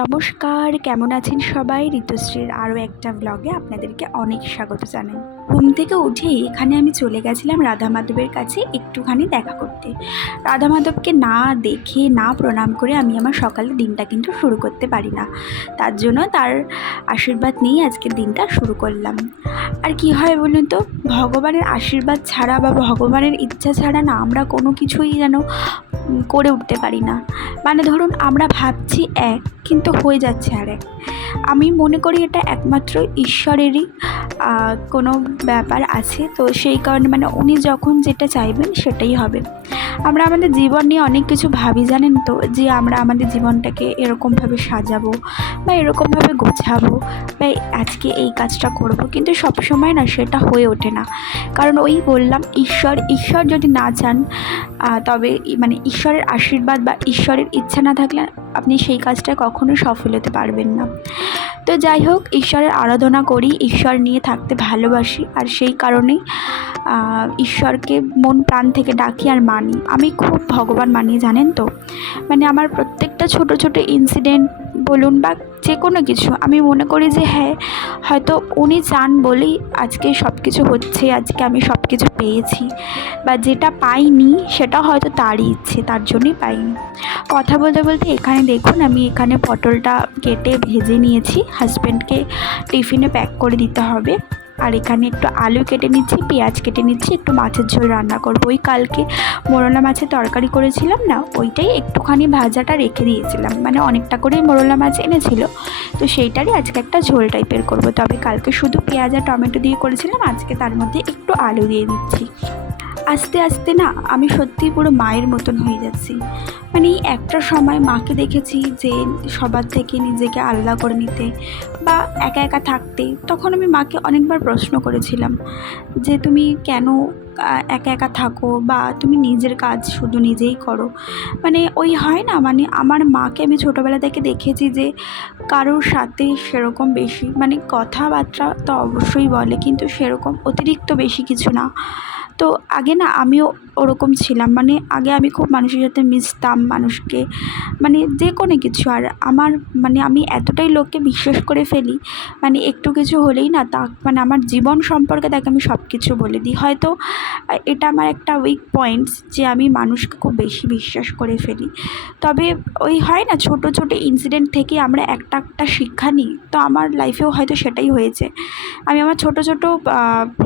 নমস্কার, কেমন আছেন সবাই? ঋতুশ্রীর আরও একটা ব্লগে আপনাদেরকে অনেক স্বাগত জানাই। ঘুম থেকে উঠেই এখানে আমি চলে গেছিলাম রাধা মাধবের কাছে একটুখানি দেখা করতে। রাধা মাধবকে না দেখে, না প্রণাম করে আমি আমার সকালের দিনটা কিন্তু শুরু করতে পারি না। তার জন্য তার আশীর্বাদ নিয়েই আজকের দিনটা শুরু করলাম। আর কি হয় বলুন তো? ভগবানের আশীর্বাদ ছাড়া বা ভগবানের ইচ্ছা ছাড়া না আমরা কোনো কিছুই যেন করে উঠতে পারি না। মানে ধরুন আমরা ভাবছি এক, কিন্তু হয়ে যাচ্ছে আর এক আমি মনে করি এটা একমাত্র ঈশ্বরেরই কোনো ব্যাপার আছে। তো সেই কারণে মানে উনি যখন যেটা চাইবেন সেটাই হবে। আমরা আমাদের জীবন নিয়ে অনেক কিছু ভাবি, জানেন তো? যে আমরা আমাদের জীবনটাকে এরকমভাবে সাজাবো বা এরকমভাবে গোছাবো বা আজকে এই কাজটা করব। কিন্তু সবসময় না সেটা হয়ে ওঠে না। কারণ ওই বললাম, ঈশ্বর ঈশ্বর যদি না চান তবে মানে ঈশ্বরের আশীর্বাদ বা ঈশ্বরের ইচ্ছা না থাকলে আপনি সেই কাজটা কখনো সফল হতে পারবেন না। তো যাই হোক, ঈশ্বরের আরাধনা করি, ঈশ্বর নিয়ে থাকতে ভালোবাসি, আর সেই কারণেই ঈশ্বরকে মন প্রাণ থেকে ডাকি আর মানি। আমি খুব ভগবান মানি, জানেন তো? মানে আমার প্রত্যেকটা ছোট ছোট ইনসিডেন্ট বলুন বা যে কোনো কিছু। আমি মনে করি যে হ্যাঁ হয়তো উনি চান বলেই আজকে সব কিছু হচ্ছে, আজকে আমি সব কিছু পেয়েছি বা যেটা পাইনি সেটা হয়তো তারই ইচ্ছে, তার জন্যই পাইনি। কথা বলতে বলতে এখানে দেখুন, আমি এখানে পটলটা কেটে ভেজে নিয়েছি। হাজব্যান্ডকে টিফিনে প্যাক করে দিতে হবে। আর এখানে একটু আলু কেটে নিচ্ছি, পেঁয়াজ কেটে নিচ্ছি, একটু মাছের ঝোল রান্না করব। ওই কালকে মোরলা মাছের তরকারি করেছিলাম না, ওইটাই একটুখানি ভাজাটা রেখে দিয়েছিলাম। মানে অনেকটা করেই মোরলা মাছ এনেছিল, তো সেইটারই আজকে একটা ঝোল টাইপের করব। তবে কালকে শুধু পেঁয়াজ আর টমেটো দিয়ে করেছিলাম, আজকে তার মধ্যে একটু আলু দিয়ে দিচ্ছি। আস্তে আস্তে না আমি সত্যিই পুরো মায়ের মতন হয়ে যাচ্ছি। মানে একটা সময় মাকে দেখেছি যে সবার থেকে নিজেকে আলাদা করে নিতে বা একা একা থাকতে, তখন আমি মাকে অনেকবার প্রশ্ন করেছিলাম যে তুমি কেন একা একা থাকো বা তুমি নিজের কাজ শুধু নিজেই করো? মানে ওই হয় না? মানে আমার মাকে আমি ছোটোবেলা থেকে দেখেছি যে কারোর সাথে সেরকম বেশি মানে কথাবার্তা তো অবশ্যই বলে, কিন্তু সেরকম অতিরিক্ত বেশি কিছু না। তো আগে না আমিও ওরকম ছিলাম। মানে আগে আমি খুব মানুষের সাথে মিশতাম, মানুষকে মানে যে কোনো কিছু। আর আমার মানে আমি এতটাই লোককে বিশ্বাস করে ফেলি মানে একটু কিছু হলেই না তা মানে আমার জীবন সম্পর্কে তাকে আমি সব কিছু বলে দিই। হয়তো এটা আমার একটা উইক পয়েন্টস যে আমি মানুষকে খুব বেশি বিশ্বাস করে ফেলি। তবে ওই হয় না ছোট ছোট ইনসিডেন্ট থেকে আমরা একটা একটা শিক্ষা নিই। তো আমার লাইফেও হয়তো সেটাই হয়েছে। আমি আমার ছোট ছোট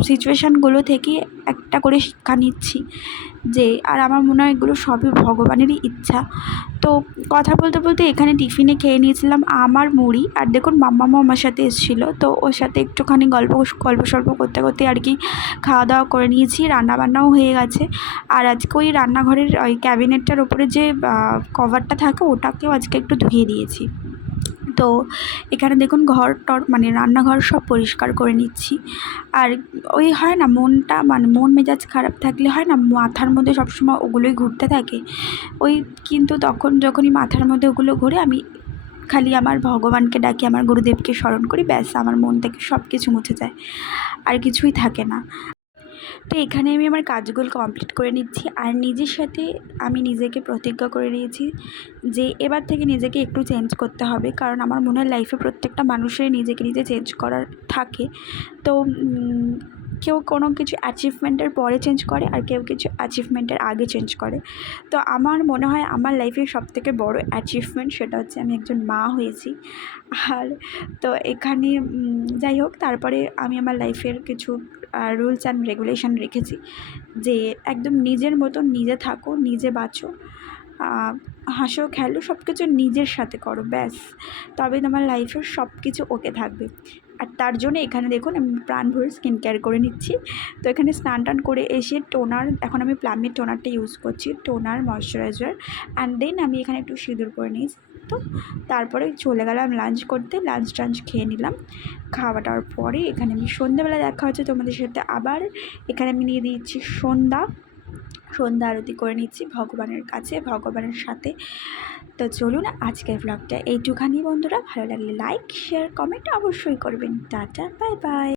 সিচুয়েশানগুলো থেকে একটা করে শিক্ষা নিচ্ছি যে, আর আমার মনে হয় এগুলো সবই ভগবানেরই ইচ্ছা। তো কথা বলতে বলতে এখানে টিফিনে খেয়ে নিয়েছিলাম আমার মুড়ি আর দেখুন মাম্মামও আমার সাথে এসেছিল, তো ওর সাথে একটুখানি গল্প গল্প সল্প করতে করতে আর কি খাওয়া দাওয়া করে নিয়েছি, রান্নাবান্নাও হয়ে গেছে। আর আজকে ওই রান্নাঘরের ওই ক্যাবিনেটটার ওপরে যে কভারটা থাকে ওটাকেও আজকে একটু ধুয়ে দিয়েছি। তো এখানে দেখুন ঘর টর মানে রান্নাঘর সব পরিষ্কার করে নিচ্ছি। আর ওই হয় না মনটা মানে মন মেজাজ খারাপ থাকলে হয় না মাথার মধ্যে সবসময় ওগুলোই ঘুরতে থাকে। ওই কিন্তু তখন যখনই মাথার মধ্যে ওগুলো ঘুরে আমি খালি আমার ভগবানকে ডাকি, আমার গুরুদেবকে স্মরণ করি, ব্যাস আমার মন থেকে সব কিছু মুছে যায়। আর কিছুই থাকে না। তো এখানে আমি আমার কাজগুলো কমপ্লিট করে নিচ্ছি। আর নিজের সাথে আমি নিজেকে প্রতিজ্ঞা করে নিয়েছি যে এবার থেকে নিজেকে একটু চেঞ্জ করতে হবে। কারণ আমার মনে হয় লাইফে প্রত্যেকটা মানুষের নিজেকে নিজে চেঞ্জ করার থাকে। তো কেউ কোনো কিছু অ্যাচিভমেন্টের পরে চেঞ্জ করে আর কেউ কিছু অ্যাচিভমেন্টের আগে চেঞ্জ করে। তো আমার মনে হয় আমার লাইফের সবথেকে বড় অ্যাচিভমেন্ট সেটা হচ্ছে আমি একজন মা হয়েছি। আর তো এখানে যাই হোক, তারপরে আমি আমার লাইফের কিছু রুলস অ্যান্ড রেগুলেশন রেখেছি। যে একদম নিজের মতন নিজে থাকো, নিজে বাঁচো। হাসো, খেলো সব কিছু নিজের সাথে করো, ব্যাস। তবে তোমার লাইফের সব কিছু ওকে থাকবে। আর তার জন্য এখানে দেখুন, আমি প্রাণ ভরে স্কিন কেয়ার করে নিচ্ছি। তো এখানে স্নান টান করে এসে টোনার এখন আমি প্লামের টোনারটা ইউজ করছি টোনার ময়শ্চারাইজার অ্যান্ড দেন আমি এখানে একটু সিঁদুর করে নিয়েছি। তো তারপরে চলে গেলাম লাঞ্চ করতে লাঞ্চ টাঞ্চ খেয়ে নিলাম। খাওয়া দাওয়ার পরে এখানে আমি সন্ধ্যাবেলা দেখা হচ্ছে তোমাদের সাথে। আবার এখানে আমি নিয়ে দিচ্ছি সন্ধ্যা। সন্ধ্যা আরতি করে নিচ্ছি ভগবানের কাছে, ভগবানের সাথে। তো চলুন আজকের ব্লগটা এইটুখানি বন্ধুরা, ভালো লাগলে লাইক শেয়ার কমেন্ট অবশ্যই করবেন। Tata bye bye